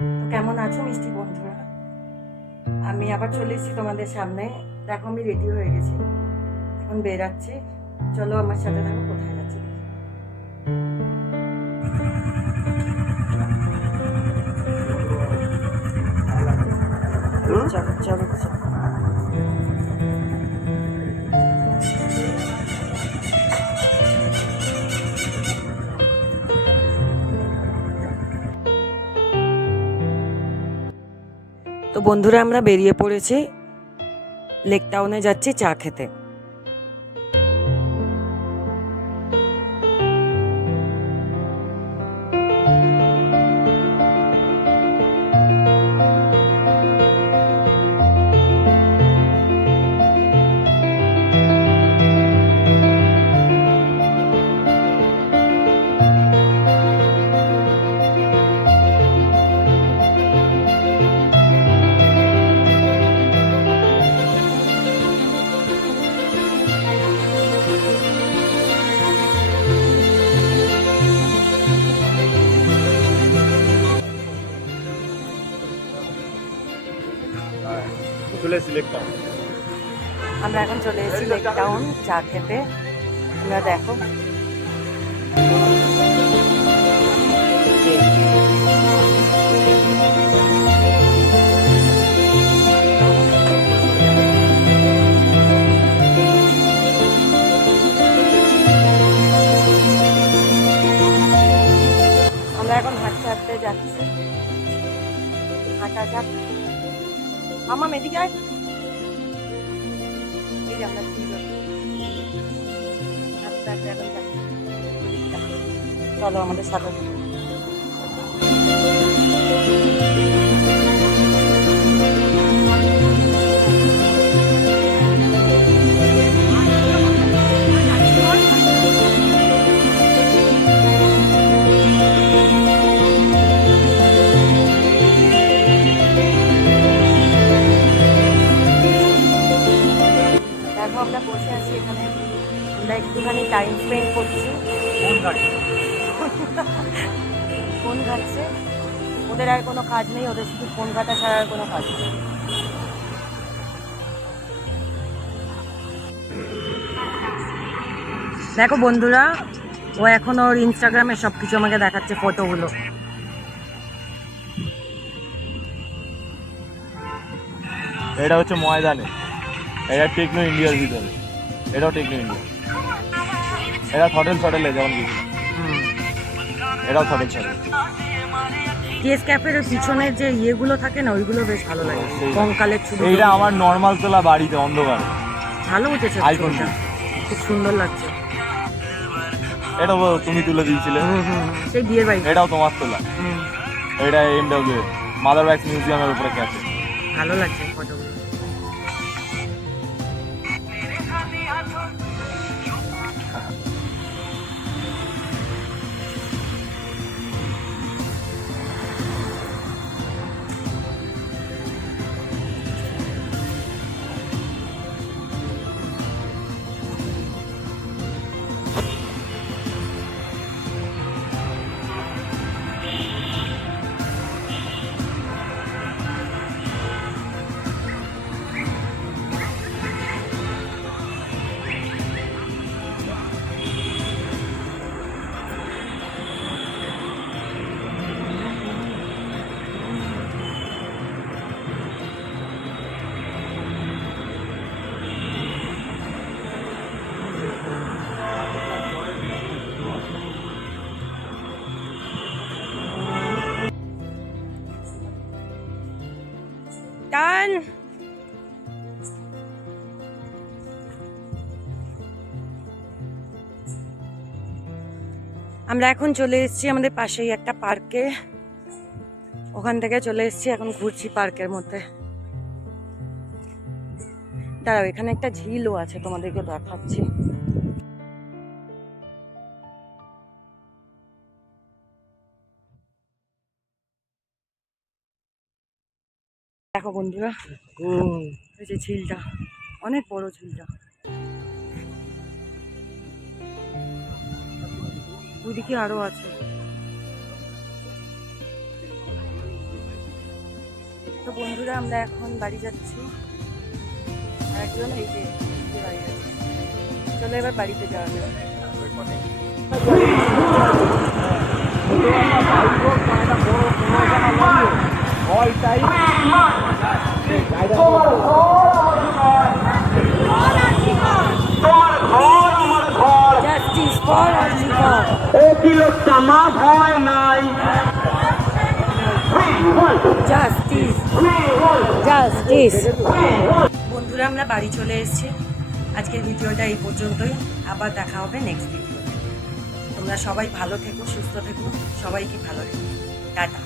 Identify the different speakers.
Speaker 1: তো কেমন আছো, মিষ্টি বন্ধুরা? আমি আবার চলে এসেছি তোমাদের সামনে। দেখো, আমি রেডি হয়ে গেছি। এখন বেরাচ্ছি। চলো, আমার সাথে দেখো কোথায় যাচ্ছি চলো চলো। বন্ধুরা আমরা বেরিয়ে পড়েছি। লেক টাউনে যাচ্ছি চা খেতে।
Speaker 2: চলে এসেছি লেকটা
Speaker 1: আমরা এখন চলে এসেছি লেক টাউন, চা খেতে। তোমরা দেখো। আমরা এখন হাঁটতে হাঁটতে যাচ্ছি। হাঁটা যাক। মামা এদিকে আয়। এই আমরা যাচ্ছি। ওদিকটা। চলো আমাদের সাথে। আছি এখানে। আমরা একটুখানি টাইম স্পেন্ড করছি। ফোন ঘাটছে? ওদের আর কোনো কাজ নেই ওদের শুধু ফোন ঘাটা ছাড়া আর কোনো কাজ নেই। দেখো বন্ধুরা ও এখন ওর ইনস্টাগ্রামে সব কিছু আমাকে দেখাচ্ছে ফটোগুলো
Speaker 2: এটা হচ্ছে ময়দানে। এটা টেকনো ইন্ডিয়ার ভিতরে। এটাও টেকনো ইন্ডিয়া এটা থটেল থটেলে যেমন কিছু এটাও থটেল থটেল
Speaker 1: টিএস ক্যাফের পিছনের যে ইয়েগুলো থাকে না ওইগুলো বেশ ভালো লাগে। কঙ্কালের ছবি।
Speaker 2: এইটা আমার নর্মাল তোলা বাড়িতে অন্ধকার।
Speaker 1: ভালো উঠেছে ছবিটা। খুব সুন্দর লাগছে।
Speaker 2: এটাও তুমি তুলে দিয়েছিলে।
Speaker 1: সেই বিয়ের বাড়ি।
Speaker 2: এটাও তোমার তোলা। এটা এম ডাব্লিউ মাদার ব্যাক্স মিউজিয়ামের উপরে ক্যাফে
Speaker 1: ভালো লাগছে ফটোগুলো Patrick! আমরা এখন চলে এসেছি আমাদের পাশেই একটা পার্কে। ওখান থেকে চলে এসেছি এখন ঘুরছি পার্কের মধ্যে। দাঁড়াও এখানে একটা ঝিলও আছে তোমাদেরকে দেখাচ্ছি। দেখো বন্ধুরা এই যে ঝিলটা অনেক বড় ঝিলটা। ওইদিকে আরও আছে। তো বন্ধুরা, আমরা এখন বাড়ি যাচ্ছি। আর একজন এই যে বাড়ি যাচ্ছে চলো এবার বাড়িতে যাওয়া যাবে জাস্টিস
Speaker 3: তিলোত্তমা ভয় নাই।
Speaker 1: বন্ধুরা, আমরা বাড়ি চলে এসেছি। আজকের ভিডিওটা এই পর্যন্তই। আবার দেখা হবে নেক্সট ভিডিও তোমরা সবাই ভালো থেকো, সুস্থ থেকো। সবাইকে ভালো রেখো। টাটা।